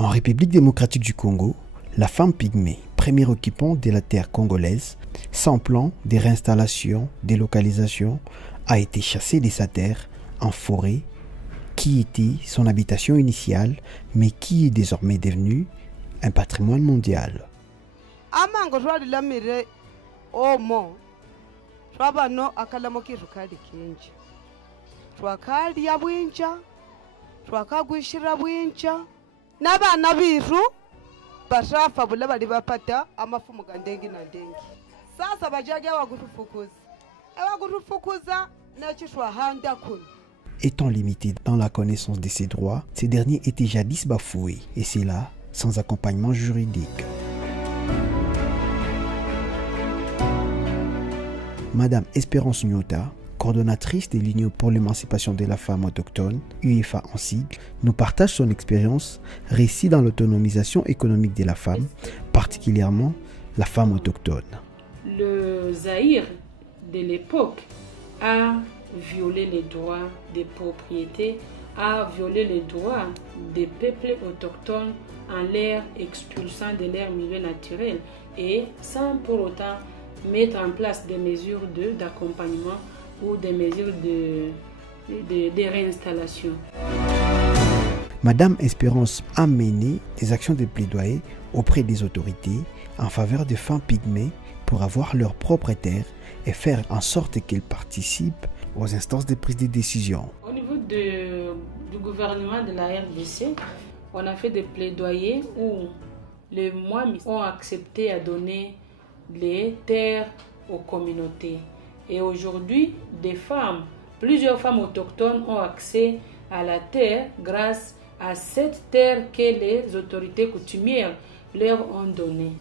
En République démocratique du Congo, la femme pygmée, premier occupant de la terre congolaise, sans plan de réinstallation, délocalisation, a été chassée de sa terre en forêt, qui était son habitation initiale, mais qui est désormais devenue un patrimoine mondial. N'abana biru bashafa bula bali bapata amafumu gandengi na ndengi sasa bajaga wagutufukuza nakishwa handa kun. Étant limité dans la connaissance de ses droits, ces derniers étaient jadis bafoués, et c'est là sans accompagnement juridique. Madame Espérance Nyota, coordonnatrice de l'Union pour l'émancipation de la femme autochtone, UEFA en sigle, nous partage son expérience récit dans l'autonomisation économique de la femme, particulièrement la femme autochtone. Le Zaïre de l'époque a violé les droits des propriétés, a violé les droits des peuples autochtones en les expulsant de leur milieu naturel et sans pour autant mettre en place des mesures d'accompagnement ou des mesures de réinstallation. Madame Espérance a mené des actions de plaidoyer auprès des autorités en faveur des femmes pygmées pour avoir leur propre terre et faire en sorte qu'elles participent aux instances de prise de décision. Au niveau du gouvernement de la RDC, on a fait des plaidoyers où les Mouamis ont accepté à donner les terres aux communautés. Et aujourd'hui, plusieurs femmes autochtones ont accès à la terre grâce à cette terre que les autorités coutumières leur ont donnée.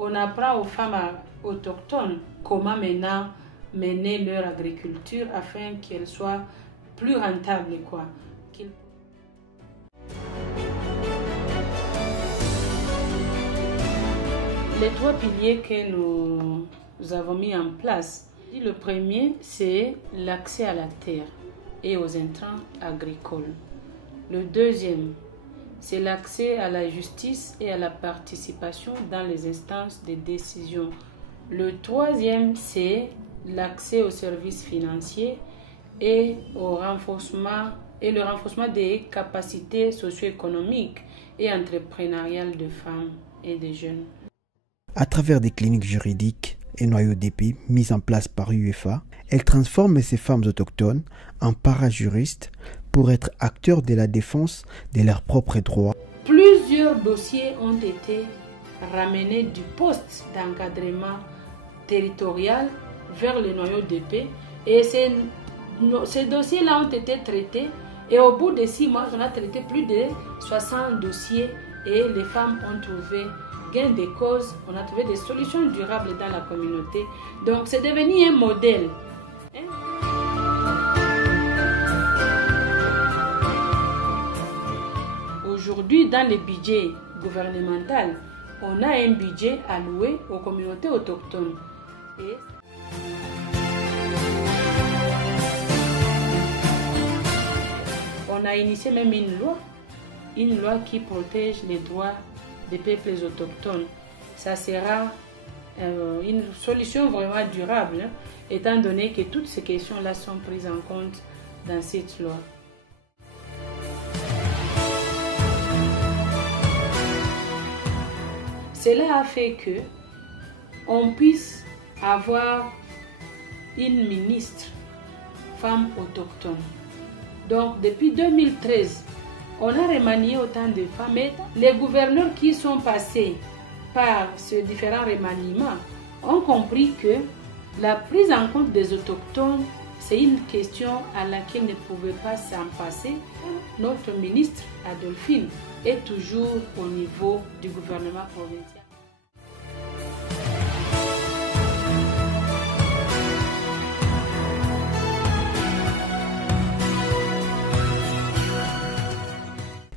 On apprend aux femmes autochtones comment maintenant mener leur agriculture afin qu'elle soit plus rentable, quoi. Les trois piliers que nous avons mis en place, le premier, c'est l'accès à la terre et aux intrants agricoles. Le deuxième, c'est l'accès à la justice et à la participation dans les instances de décision. Le troisième, c'est l'accès aux services financiers et le renforcement des capacités socio-économiques et entrepreneuriales de femmes et de jeunes. À travers des cliniques juridiques et noyaux d'épée mis en place par UEFA, elle transforme ces femmes autochtones en parajuristes pour être acteurs de la défense de leurs propres droits. Plusieurs dossiers ont été ramenés du poste d'encadrement territorial vers les noyaux d'épée et ces dossiers-là ont été traités et au bout de 6 mois, on a traité plus de 60 dossiers et les femmes ont trouvé gain de cause, on a trouvé des solutions durables dans la communauté. Donc c'est devenu un modèle. Aujourd'hui, dans le budget gouvernemental, on a un budget alloué aux communautés autochtones. Et on a initié même une loi qui protège les droits des peuples autochtones. Ça sera une solution vraiment durable, étant donné que toutes ces questions-là sont prises en compte dans cette loi. Cela a fait que on puisse avoir une ministre femme autochtone. Donc depuis 2013, on a remanié autant de femmes, mais les gouverneurs qui sont passés par ces différents remaniements ont compris que la prise en compte des autochtones, c'est une question à laquelle ne pouvait pas s'en passer. Notre ministre, Adolphine, est toujours au niveau du gouvernement provincial.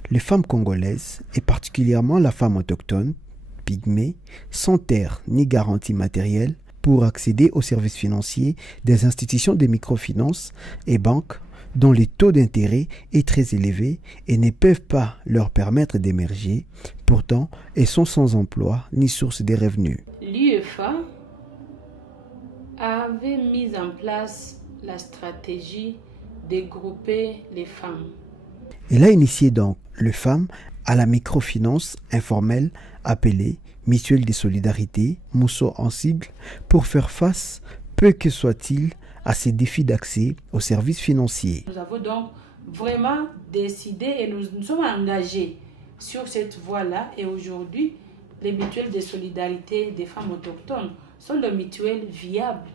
Les femmes congolaises, et particulièrement la femme autochtone, pygmées, sans terre ni garantie matérielle, pour accéder aux services financiers des institutions de microfinance et banques dont le taux d'intérêt est très élevé et ne peuvent pas leur permettre d'émerger. Pourtant, elles sont sans emploi ni source de revenus. L'UEFA avait mis en place la stratégie de grouper les femmes. Elle a initié donc les femmes à la microfinance informelle appelée Mutuelle de solidarité, MUSO en sigle, pour faire face, peu que soit-il, à ces défis d'accès aux services financiers. Nous avons donc vraiment décidé et nous sommes engagés sur cette voie-là. Et aujourd'hui, les mutuelles de solidarité des femmes autochtones sont des mutuelles viables.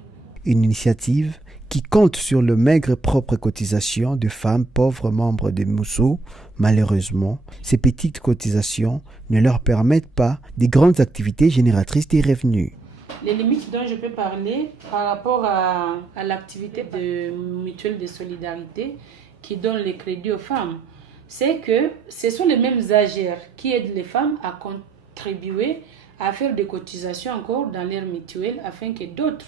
Une initiative qui compte sur le maigre propre cotisation de femmes pauvres membres de MUSO. Malheureusement, ces petites cotisations ne leur permettent pas de grandes activités génératrices de revenus. Les limites dont je peux parler par rapport à l'activité de mutuelle de solidarité qui donne les crédits aux femmes, c'est que ce sont les mêmes AGR qui aident les femmes à contribuer à faire des cotisations encore dans leur mutuelle afin que d'autres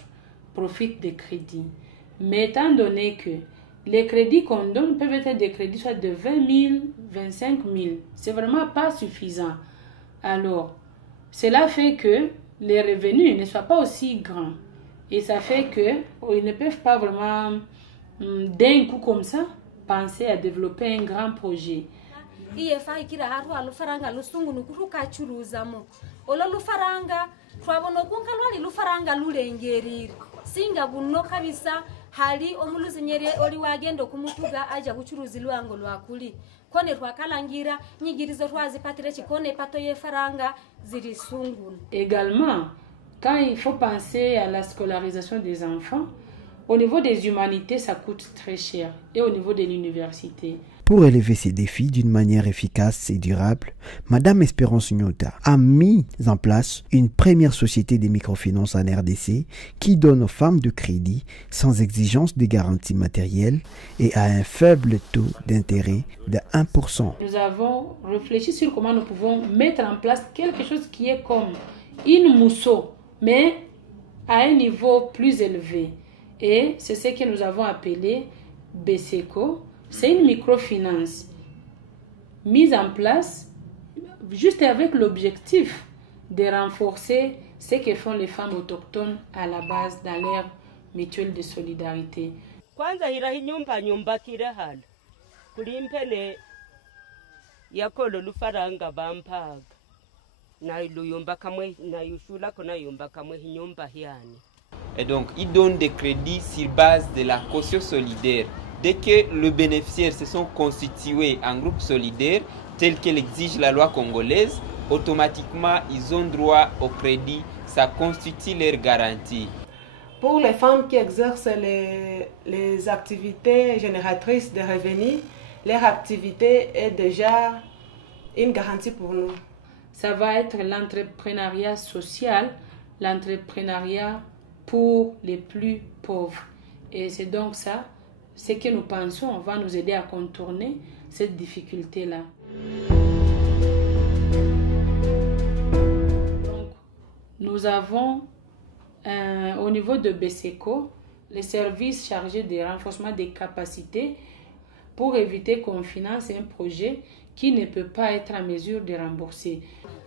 profitent des crédits. Mais étant donné que les crédits qu'on donne peuvent être des crédits soit de 20 000, 25 000, c'est vraiment pas suffisant. Alors, cela fait que les revenus ne soient pas aussi grands. Et ça fait qu'ils ne peuvent pas vraiment, d'un coup comme ça, penser à développer un grand projet. Hali omuluzinyere oli wagendo kumutuga aja kuchuruzi lwango lwakuli kone twakalangira nyigirizo twazipatire chikone pato yefaranga ziri sungulu. Également, quand il faut penser à la scolarisation des enfants, au niveau des humanités, ça coûte très cher. Et au niveau de l'université. Pour relever ces défis d'une manière efficace et durable, Madame Espérance Nyota a mis en place une première société de microfinance en RDC qui donne aux femmes de crédit sans exigence de garantie matérielle et à un faible taux d'intérêt de 1%. Nous avons réfléchi sur comment nous pouvons mettre en place quelque chose qui est comme une MUSO, mais à un niveau plus élevé. Et c'est ce que nous avons appelé BESECO. C'est une microfinance mise en place juste avec l'objectif de renforcer ce que font les femmes autochtones à la base dans leur mutuelle de solidarité. Kwanza hirahi nyumba kirahal kulimpene yakolo lufaranga bampaga na luyumba kamwe na yushula kona yumba kamwe nyumba hiani. Et donc ils donnent des crédits sur base de la caution solidaire. Dès que le bénéficiaire se sont constitués en groupe solidaire, tel que l'exige la loi congolaise, automatiquement ils ont droit au crédit, ça constitue leur garantie. Pour les femmes qui exercent les activités génératrices de revenus, leur activité est déjà une garantie pour nous. Ça va être l'entrepreneuriat social, l'entrepreneuriat pour les plus pauvres. Et c'est donc ça. Ce que nous pensons va nous aider à contourner cette difficulté-là. Donc, nous avons au niveau de BESECO les services chargés du renforcement des capacités pour éviter qu'on finance un projet qui ne peut pas être en mesure de rembourser.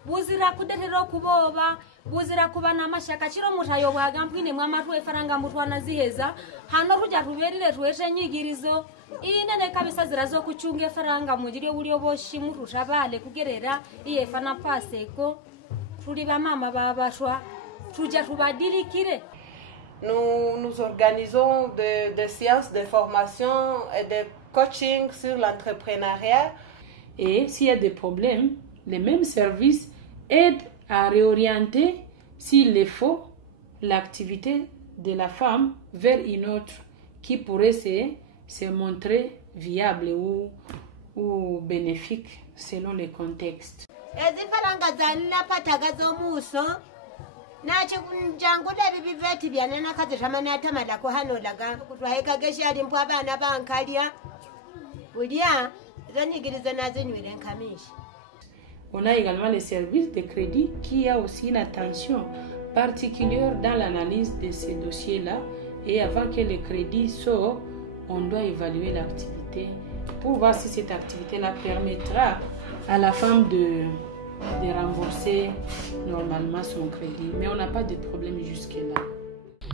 Buzira kudetero kuboba buzira kubana mashaka chiro mutayo bwagampine mwamatu efaranga mutwana ziheza hano ruja ruberire rweshe nyigirizo inene kabisa zirazo kuchunga faranga mugire uri boshi muruta bale kugerera iyefana paseko turi ba mama babashwa tuja tubadilikire. Nous organisons des séances de formation et de coaching sur l'entrepreneuriat. Et s'il y a des problèmes, les mêmes services aident à réorienter, s'il le faut, l'activité de la femme vers une autre qui pourrait se montrer viable ou bénéfique selon les contextes. nachi kunjangu debi biveti byanena kazi tamani atamala ko hano laga kutwaheka geshi ali mpwa bana bankalya ulya zanyigiriza nazo nywire nkamishi. On a également les services de crédit qui a aussi une attention particulière dans l'analyse de ces dossiers-là. Et avant que le crédit sorte, on doit évaluer l'activité pour voir si cette activité-là permettra à la femme de rembourser normalement son crédit. Mais on n'a pas de problème jusque-là.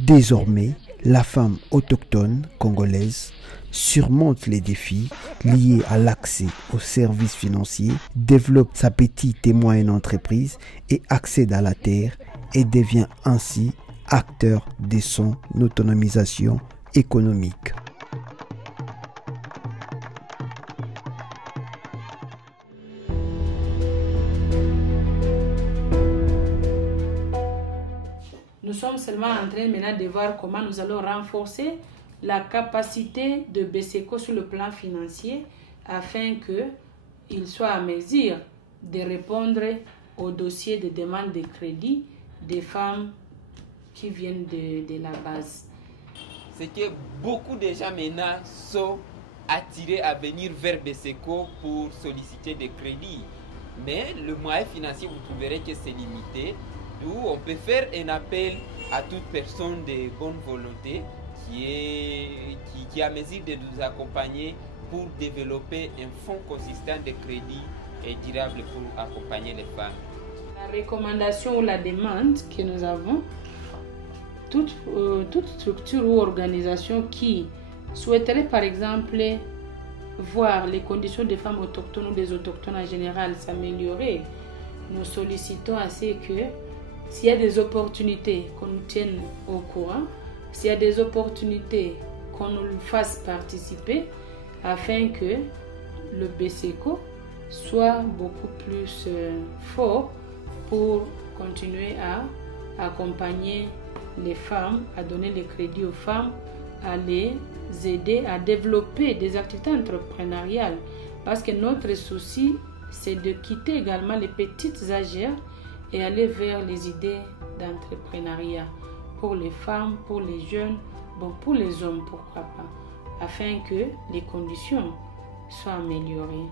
Désormais, la femme autochtone congolaise surmonte les défis liés à l'accès aux services financiers, développe sa petite et moyenne entreprise et accède à la terre et devient ainsi acteur de son autonomisation économique. Nous sommes seulement en train maintenant de voir comment nous allons renforcer la capacité de BESECO sur le plan financier afin qu'il soit à mesure de répondre aux dossiers de demande de crédit des femmes qui viennent de la base. C'est que beaucoup de gens maintenant sont attirés à venir vers BESECO pour solliciter des crédits. Mais le moyen financier, vous trouverez que c'est limité. D'où on peut faire un appel à toute personne de bonne volonté qui est à mesure de nous accompagner pour développer un fonds consistant de crédit et durable pour accompagner les femmes. La recommandation ou la demande que nous avons, toute structure ou organisation qui souhaiterait par exemple voir les conditions des femmes autochtones ou des autochtones en général s'améliorer, nous sollicitons à ce que s'il y a des opportunités, qu'on nous tienne au courant, s'il y a des opportunités, qu'on nous fasse participer afin que le BESECO soit beaucoup plus fort pour continuer à accompagner les femmes, à donner les crédits aux femmes, à les aider à développer des activités entrepreneuriales. Parce que notre souci, c'est de quitter également les petites AGR et aller vers les idées d'entrepreneuriat pour les femmes, pour les jeunes, bon, pour les hommes, pourquoi pas, afin que les conditions soient améliorées.